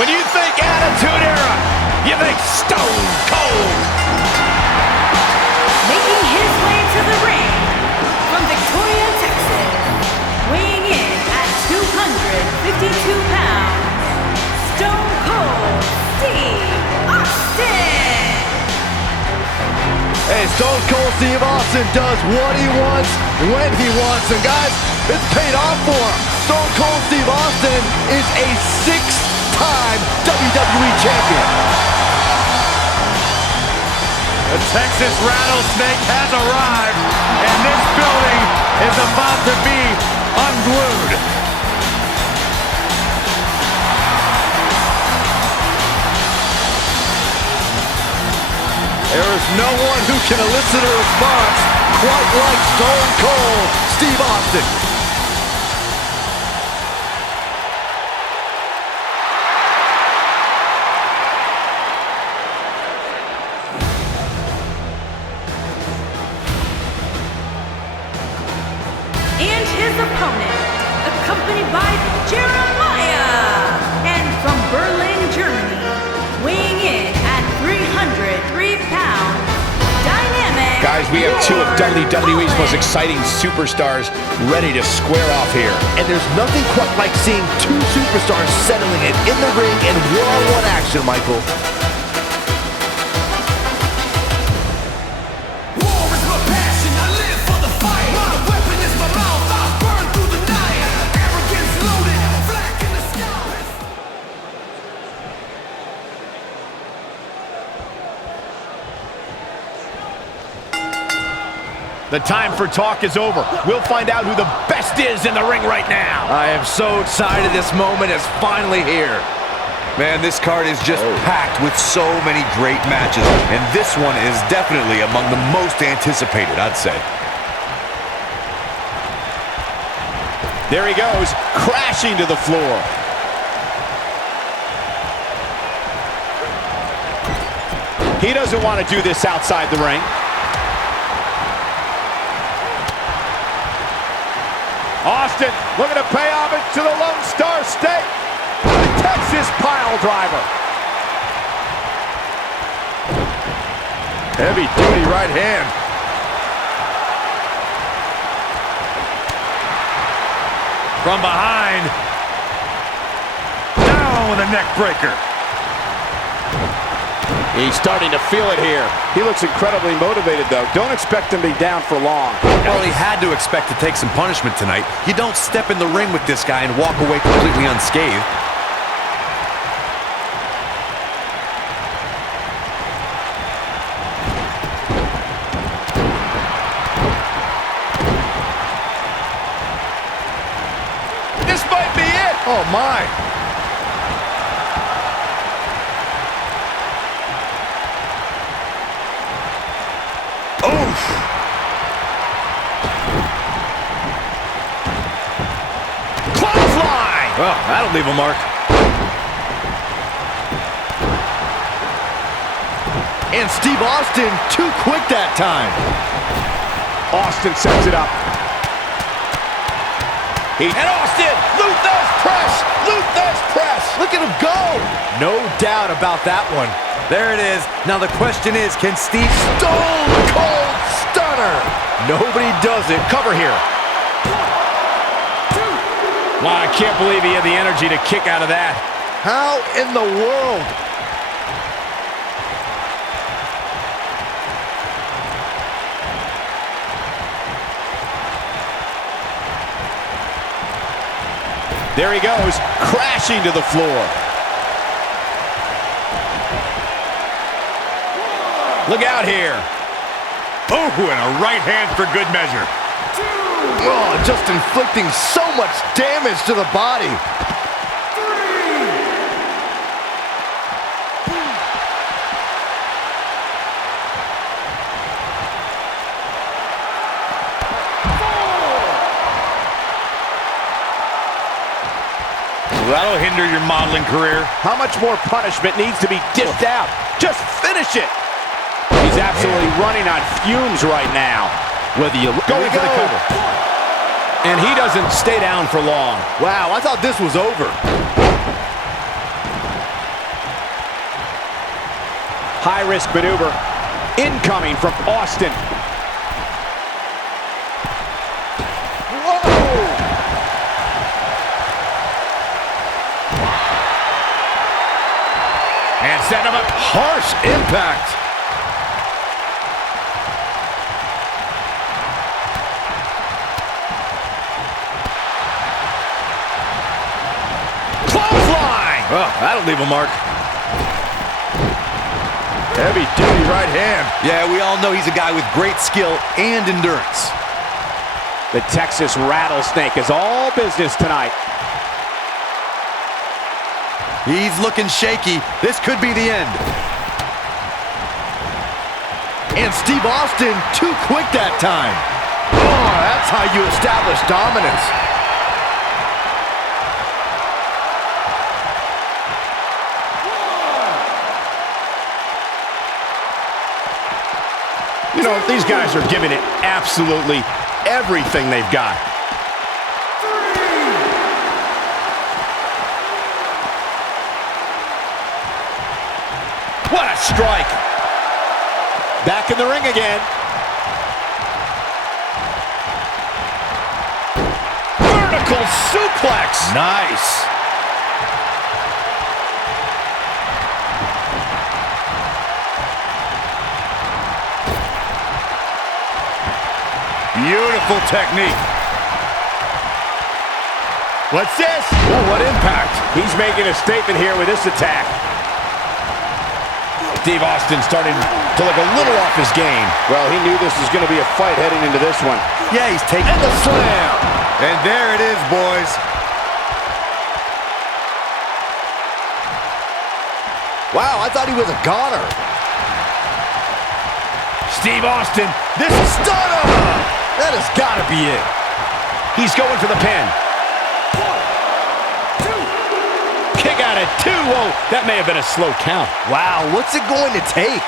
When you think Attitude Era, you think Stone Cold. Making his way to the ring from Victoria, Texas, weighing in at 252 pounds, Stone Cold Steve Austin. Hey, Stone Cold Steve Austin does what he wants, when he wants, and guys, it's paid off for him. Stone Cold Steve Austin is a six-time WWE champion. The Texas Rattlesnake has arrived, and this building is about to be unglued. There is no one who can elicit a response quite like Stone Cold Steve Austin. And his opponent, accompanied by Jeremiah, and from Berlin, Germany, weighing in at 303 pounds, dynamic. Guys, we have two of WWE's most exciting superstars ready to square off here. And there's nothing quite like seeing two superstars settling it in the ring in one-on-one action, Michael. The time for talk is over. We'll find out who the best is in the ring right now. I am so excited this moment is finally here. Man, this card is just packed with so many great matches, and this one is definitely among the most anticipated, I'd say. There he goes, crashing to the floor. He doesn't want to do this outside the ring. Austin looking to pay homage to the Lone Star State. The Texas pile driver. Heavy duty right hand. From behind. Down with a neck breaker. He's starting to feel it here. He looks incredibly motivated, though. Don't expect him to be down for long. Well, he had to expect to take some punishment tonight. You don't step in the ring with this guy and walk away completely unscathed. This might be it. Oh, my. Well, that'll leave a mark. And Steve Austin too quick that time. Austin sets it up. And Austin, Luther's press, Luther's press. Look at him go. No doubt about that one. There it is. Now the question is, can Steve... Stone Cold Stunner. Nobody does it. Cover here. Wow, I can't believe he had the energy to kick out of that. How in the world? There he goes, crashing to the floor. Look out here. Oh, and a right hand for good measure. Oh, just inflicting so much damage to the body. That'll hinder your modeling career. How much more punishment needs to be dished out? Just finish it. He's absolutely running on fumes right now. Whether you look going for the cover. And he doesn't stay down for long. Wow, I thought this was over. High-risk maneuver incoming from Austin. Whoa! And set him up. Harsh impact. Clothesline! Oh, that'll leave a mark. Heavy duty right hand. Yeah, we all know he's a guy with great skill and endurance. The Texas Rattlesnake is all business tonight. He's looking shaky. This could be the end. And Steve Austin too quick that time. Oh, that's how you establish dominance. You know, these guys are giving it absolutely everything they've got. What a strike! Back in the ring again. Vertical suplex! Nice. Beautiful technique. What's this? Oh, what impact. He's making a statement here with this attack. Steve Austin starting to look a little off his game. Well, he knew this was going to be a fight heading into this one. Yeah, he's taking the slam. And there it is, boys. Wow, I thought he was a goner. Steve Austin, this is stunner! That has got to be it. He's going for the pin. 1, 2. Kick out at 2. Whoa, that may have been a slow count. Wow, what's it going to take?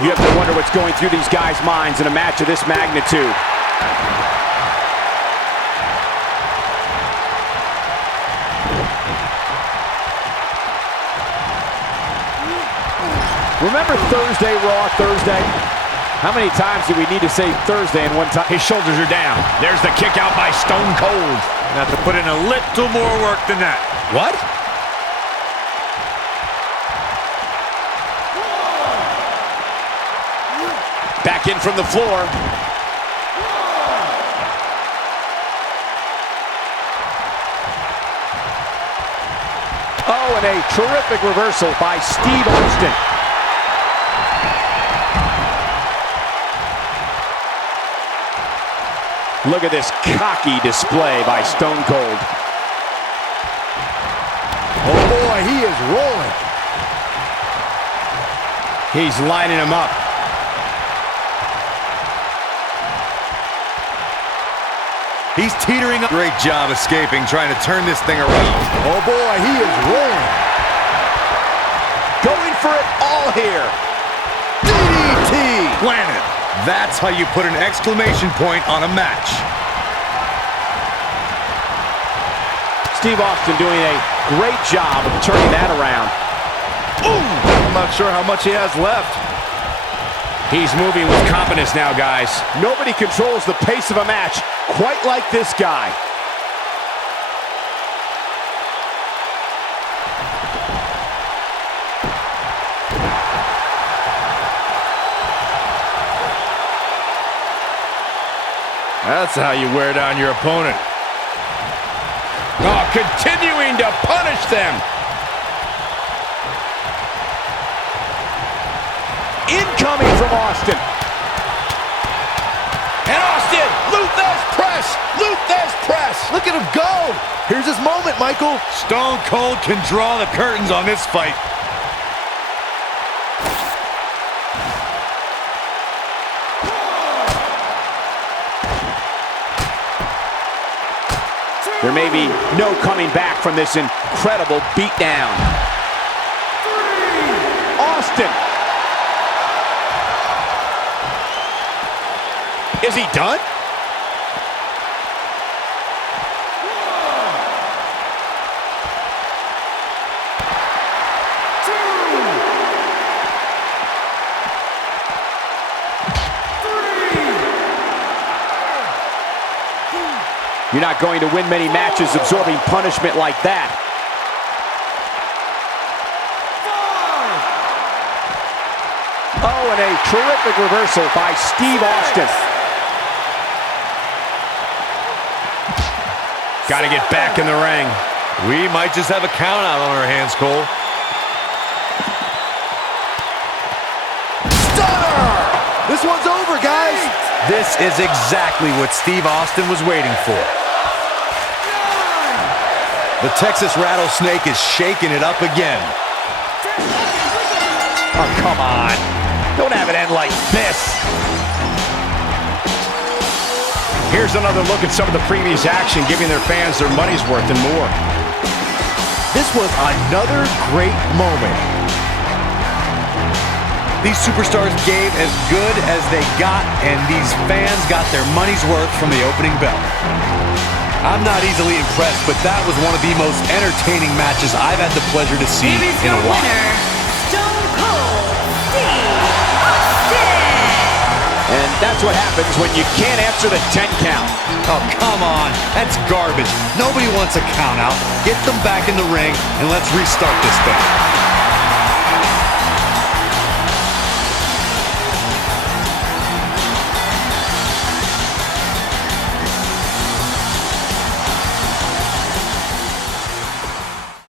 You have to wonder what's going through these guys' minds in a match of this magnitude. Remember Thursday, Raw Thursday? How many times do we need to say Thursday in one time? His shoulders are down. There's the kick out by Stone Cold. Have to put in a little more work than that. What? Back in from the floor. Oh, and a terrific reversal by Steve Austin. Look at this cocky display by Stone Cold. Oh boy, he is rolling. He's lining him up. He's teetering up. Great job escaping, trying to turn this thing around. Oh boy, he is rolling. Going for it all here. DDT. Planted. That's how you put an exclamation point on a match. Steve Austin doing a great job of turning that around. Ooh, I'm not sure how much he has left. He's moving with confidence now, guys. Nobody controls the pace of a match quite like this guy. That's how you wear down your opponent. Oh, continuing to punish them. Incoming from Austin. And Austin, Luther's press, Luther's press. Look at him go. Here's his moment, Michael. Stone Cold can draw the curtains on this fight. There may be no coming back from this incredible beatdown. Austin. Is he done? You're not going to win many matches absorbing punishment like that. Oh, and a terrific reversal by Steve Austin. Got to get back in the ring. We might just have a count out on our hands, Cole. Stunner! This one's over, guys. This is exactly what Steve Austin was waiting for. The Texas Rattlesnake is shaking it up again. Oh, come on. Don't have it end like this. Here's another look at some of the previous action, giving their fans their money's worth and more. This was another great moment. These superstars gave as good as they got, and these fans got their money's worth from the opening bell. I'm not easily impressed, but that was one of the most entertaining matches I've had the pleasure to see Here is in your a while. winner, Stone Cold Steve Austin. And that's what happens when you can't answer the 10 count. Oh, come on. That's garbage. Nobody wants a count out. Get them back in the ring, and let's restart this thing.